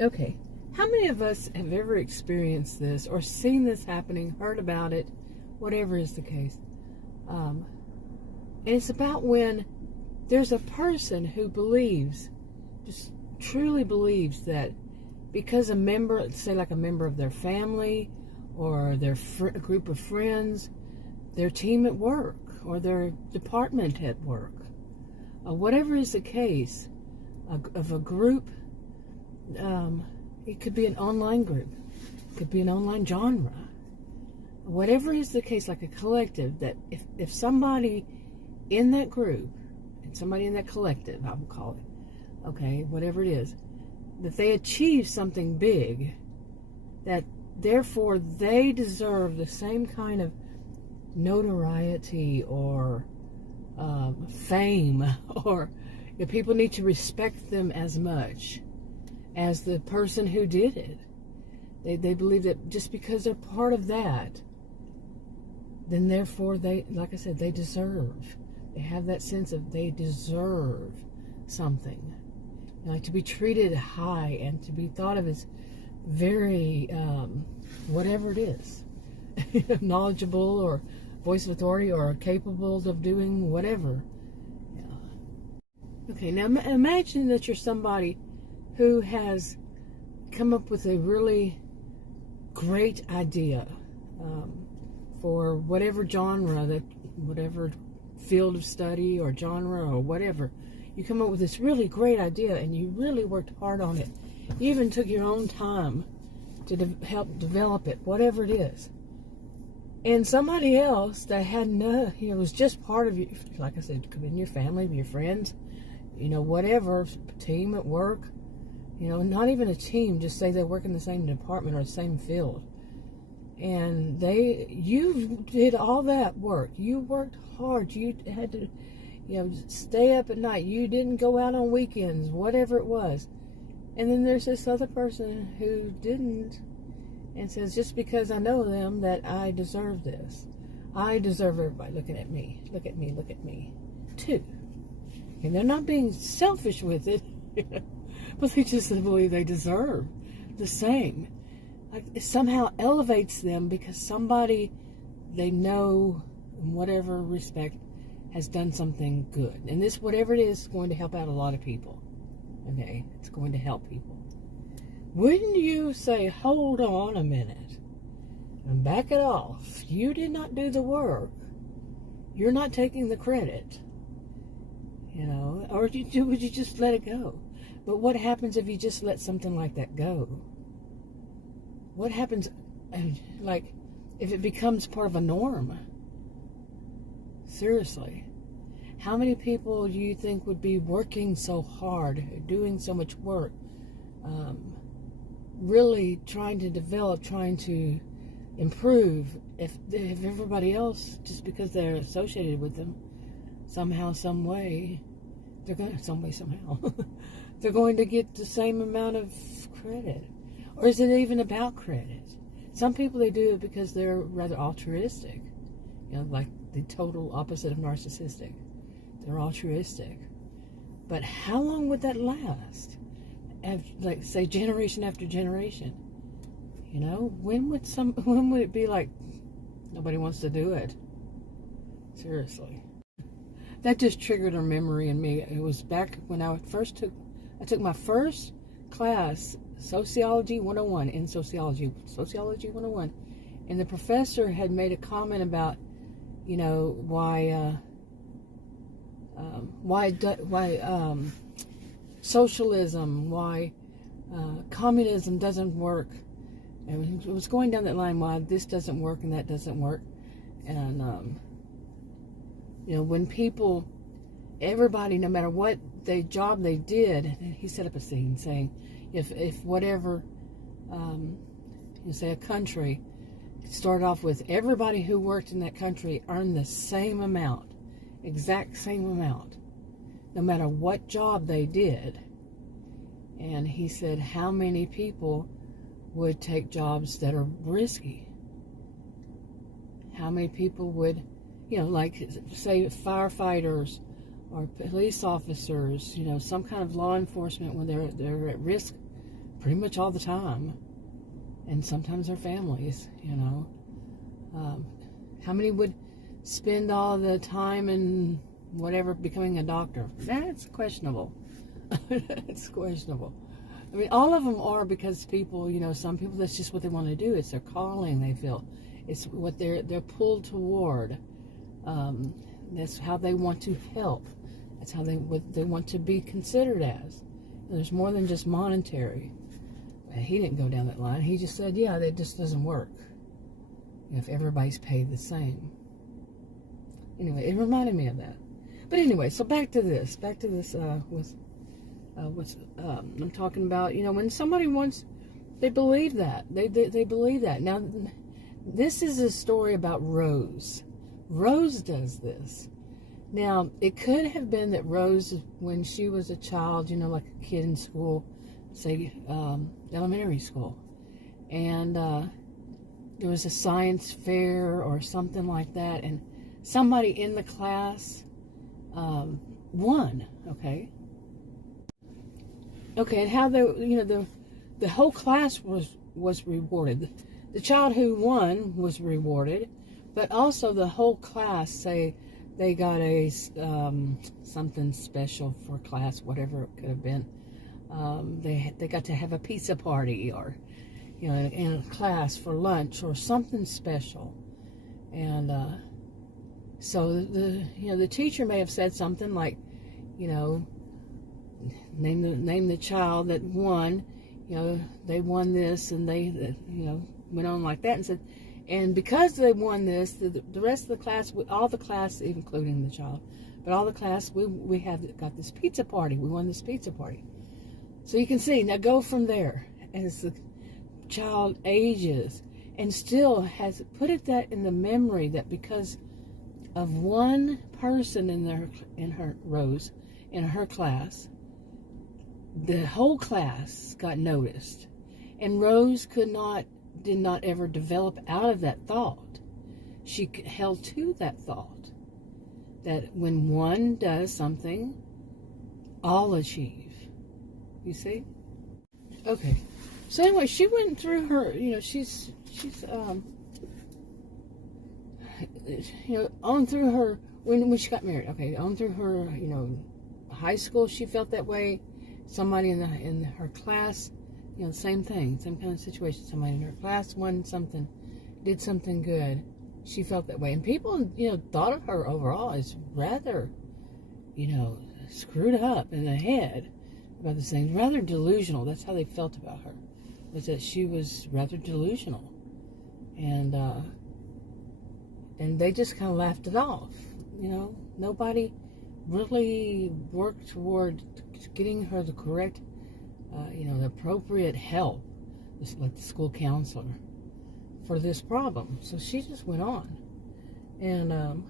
Okay, how many of us have ever experienced this or seen this happening, heard about it, whatever is the case? And it's about when there's a person who believes, just truly believes that because a member, say like a member of their family or their group of friends, their team at work or their department at work, whatever is the case of a group, it could be an online group, it could be an online genre, whatever is the case, like a collective, that if somebody in that group, and somebody in that collective, I will call it, okay, whatever it is, that they achieve something big, that therefore they deserve the same kind of notoriety or fame, or people need to respect them as much as the person who did it. They believe that just because they're part of that, then therefore they, like I said, they deserve. They have that sense of they deserve something. Like to be treated high and to be thought of as very, whatever it is, knowledgeable or voice of authority or capable of doing whatever. Yeah. Okay, now imagine that you're somebody who has come up with a really great idea for whatever genre, that whatever field of study or genre or whatever. You come up with this really great idea and you really worked hard on it. You even took your own time to help develop it, whatever it is. And somebody else that had no, was just part of you, like I said, it could be in your family, your friends, whatever, team at work, not even a team, just say they work in the same department or the same field. And you did all that work. You worked hard. You had to, stay up at night. You didn't go out on weekends, whatever it was. And then there's this other person who didn't, and says, just because I know them, that I deserve this. I deserve everybody looking at me. Look at me, look at me, too. And they're not being selfish with it, but they just believe they deserve the same. Like it somehow elevates them because somebody they know, in whatever respect, has done something good. And this, whatever it is going to help out a lot of people. Okay, it's going to help people. Wouldn't you say, hold on a minute and back it off? You did not do the work. You're not taking the credit. Or would you just let it go? But what happens if you just let something like that go? What happens, like, if it becomes part of a norm? Seriously. How many people do you think would be working so hard, doing so much work, really trying to develop, trying to improve, if everybody else, just because they're associated with them, somehow, some way, they're going to, somehow, they're going to get the same amount of credit? Or is it even about credit? Some people, they do it because they're rather altruistic, like the total opposite of narcissistic. They're altruistic. But how long would that last? Like, say, generation after generation. When would it be like, nobody wants to do it? Seriously. That just triggered a memory in me. It was back when I took my first class, Sociology 101, in Sociology 101. And the professor had made a comment about, why socialism, why communism doesn't work. And it was going down that line, why this doesn't work and that doesn't work. And, when people, everybody, no matter what job they did, he set up a scene saying, if whatever, say a country started off with everybody who worked in that country earned the same amount, exact same amount, no matter what job they did. And he said, how many people would take jobs that are risky? How many people would, like, say, firefighters or police officers, some kind of law enforcement, when they're at risk pretty much all the time, and sometimes their families, how many would spend all the time in whatever becoming a doctor? That's questionable. It's questionable. I mean, all of them are, because people, some people, that's just what they want to do. It's their calling, they feel. It's what they're pulled toward. That's how they want to help. That's how what they want to be considered as. And there's more than just monetary. He didn't go down that line. He just said, yeah, that just doesn't work if everybody's paid the same. Anyway, it reminded me of that. But anyway, so back to this with I'm talking about, when somebody wants, they believe that. They believe that. Now, this is a story about Rose. Rose does this. Now, it could have been that Rose, when she was a child, like a kid in school, say elementary school, and there was a science fair or something like that, and somebody in the class won. Okay, and how the whole class was rewarded. The child who won was rewarded, but also the whole class, say they got a something special for class, whatever it could have been. They got to have a pizza party, or in a class for lunch, or something special. And so the teacher may have said something like, name the child that won. They won this, and they went on like that, and said, and because they won this, the rest of the class, all the class, including the child, but all the class, we have got this pizza party. We won this pizza party. So you can see, now go from there as the child ages and still has put it that in the memory that because of one person in her class, the whole class got noticed, and Rose did not ever develop out of that thought. She held to that thought that when one does something, all achieve. You see? Okay. So anyway, she went through her, she's on through her, when she got married, okay, on through her, high school, she felt that way. Somebody in her class, same thing, same kind of situation. Somebody in her class won something, did something good. She felt that way. And people, thought of her overall as rather, screwed up in the head about this thing, rather delusional. That's how they felt about her, was that she was rather delusional. And they just kind of laughed it off. Nobody really worked toward getting her the correct, the appropriate help, just like the school counselor, for this problem. So she just went on. And,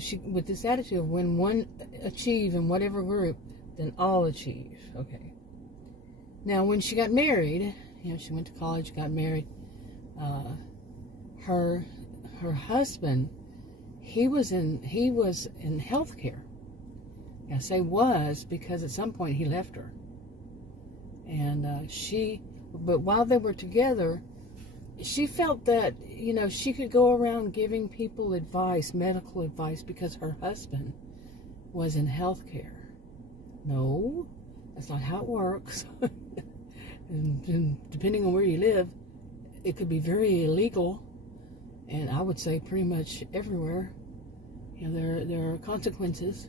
she, with this attitude of when one achieve in whatever group, then all achieve. Okay. Now, when she got married, she went to college, got married, her husband, he was in healthcare. I say was because at some point he left her. And but while they were together, she felt that, she could go around giving people advice, medical advice, because her husband was in healthcare. No, that's not how it works. and depending on where you live, it could be very illegal. And I would say pretty much everywhere, there are consequences.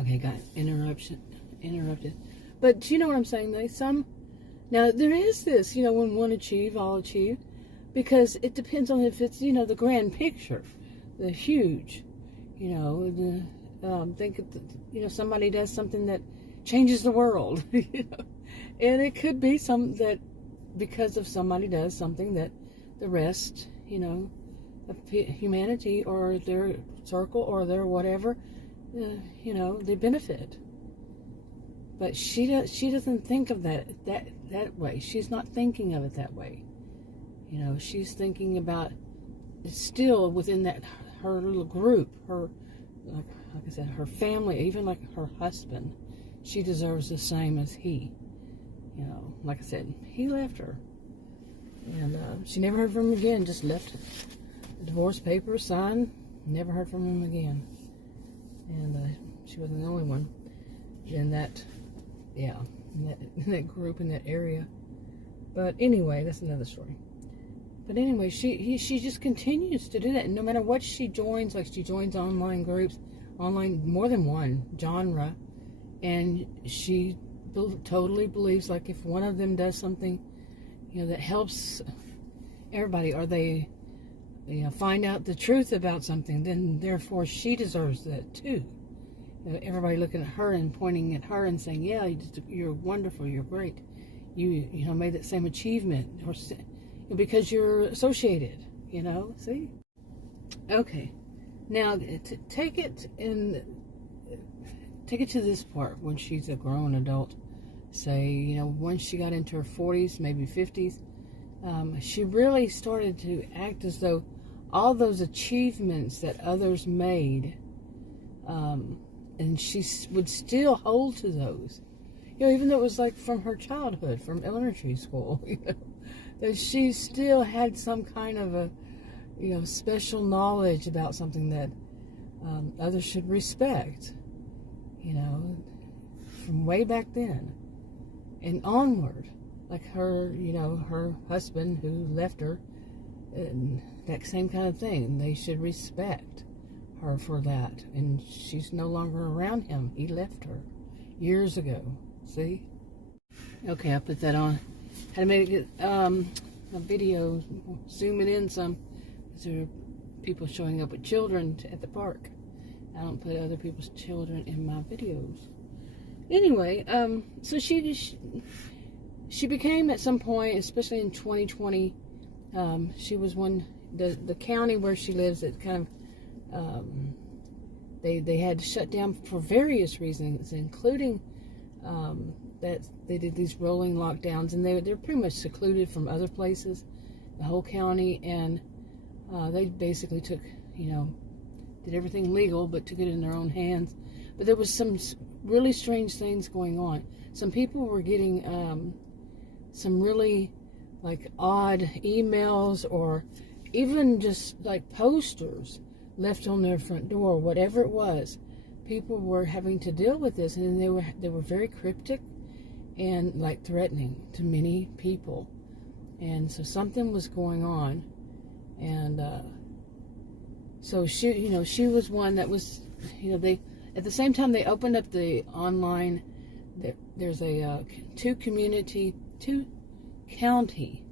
Okay, got interrupted. But you know what I'm saying? Now there is this, when one achieve, all achieve, because it depends on if it's, the grand picture, the huge, think, somebody does something that changes the world, and it could be that because of somebody does something that the rest, of humanity or their circle or their whatever, they benefit. But she doesn't think of that way. She's not thinking of it that way. She's thinking about it's still within her little group, like I said, her family, even like her husband. She deserves the same as he. like I said, he left her. And she never heard from him again, just left divorce papers signed, never heard from him again. And she wasn't the only one in that, in that group, in that area. But anyway, that's another story. But anyway, she just continues to do that. And no matter what she joins, like she joins online groups, more than one genre, and she totally believes, like, if one of them does something, that helps everybody, or they, find out the truth about something, then therefore she deserves that too. Everybody looking at her and pointing at her and saying, yeah, you're wonderful, you're great. You made that same achievement, or because you're associated, see? Okay. Now, take it to this part when she's a grown adult. Say, once she got into her 40s, maybe 50s, she really started to act as though all those achievements that others made, and she would still hold to those. Even though it was like from her childhood, from elementary school, that she still had some kind of a, special knowledge about something that others should respect, from way back then and onward. Like her, her husband who left her, and that same kind of thing. They should respect her for that. And she's no longer around him. He left her years ago. See? Okay, I put that on. Had to make it a video, zooming in some, because there are people showing up with children at the park. I don't put other people's children in my videos. Anyway, so she became, at some point, especially in 2020, she was the county where she lives, it kind of, they had to shut down for various reasons, including that they did these rolling lockdowns, and they're pretty much secluded from other places, the whole county, and they basically took, did everything legal, but took it in their own hands. But there was some really strange things going on. Some people were getting some really, like, odd emails, or even just like posters left on their front door, whatever it was. People were having to deal with this, and they were very cryptic and, like, threatening to many people. And so something was going on, and so she was one that was, they, at the same time they opened up the online, there's a two county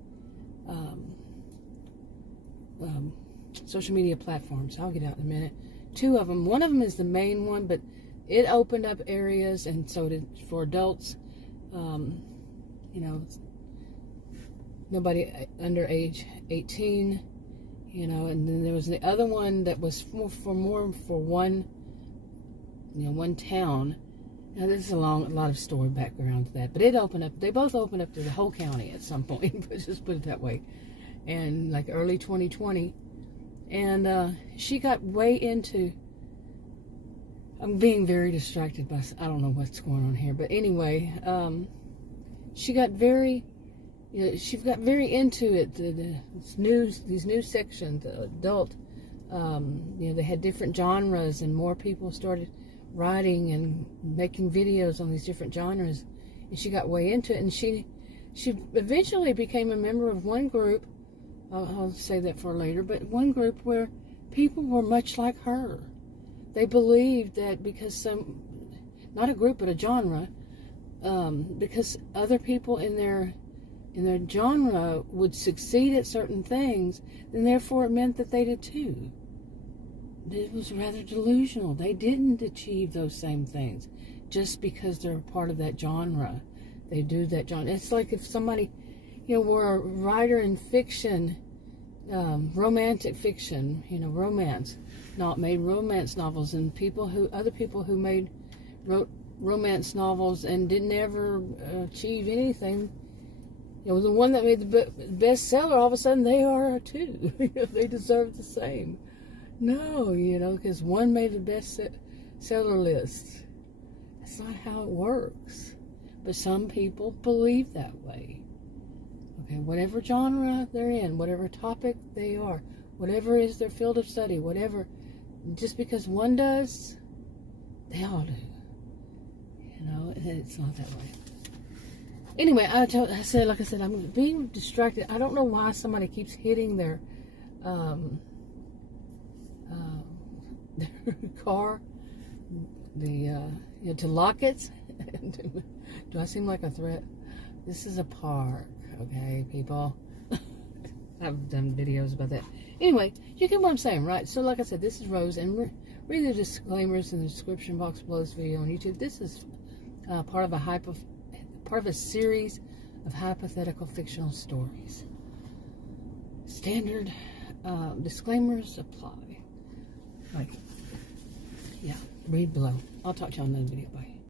social media platforms. I'll get out in a minute. Two of them. One of them is the main one, but it opened up areas, and so did for adults. Nobody under age 18. And then there was the other one that was for one, one town. Now, this is a lot of story background to that, but they both opened up to the whole county at some point, just put it that way, and like early 2020, and she got way into, I'm being very distracted by, I don't know what's going on here, but anyway, she got very into it, these new sections, adult, they had different genres, and more people started writing and making videos on these different genres, and she got way into it, and she eventually became a member of one group, I'll say that for later, but one group where people were much like her. They believed that because not a group but a genre, because other people in their genre would succeed at certain things, then therefore it meant that they did too. It was rather delusional. They didn't achieve those same things just because they're a part of that genre. They do that genre. It's like if somebody, were a writer in fiction, romantic fiction, romance, made romance novels, and other people who wrote romance novels and didn't ever achieve anything. The one that made the bestseller, all of a sudden they are too. They deserve the same. No, because one made the bestseller list. That's not how it works. But some people believe that way. Okay, whatever genre they're in, whatever topic they are, whatever is their field of study, whatever, just because one does, they all do. You know, it's not that way. Anyway, I said, like I said, I'm being distracted. I don't know why somebody keeps hitting their car, to lock it. Do I seem like a threat? This is a park, okay, people. I've done videos about that. Anyway, you get what I'm saying, right? So, like I said, this is Rose, and read the disclaimers in the description box below this video on YouTube. This is part of a series of hypothetical fictional stories. Standard disclaimers apply. Like, yeah, read below. I'll talk to you on another video. Bye.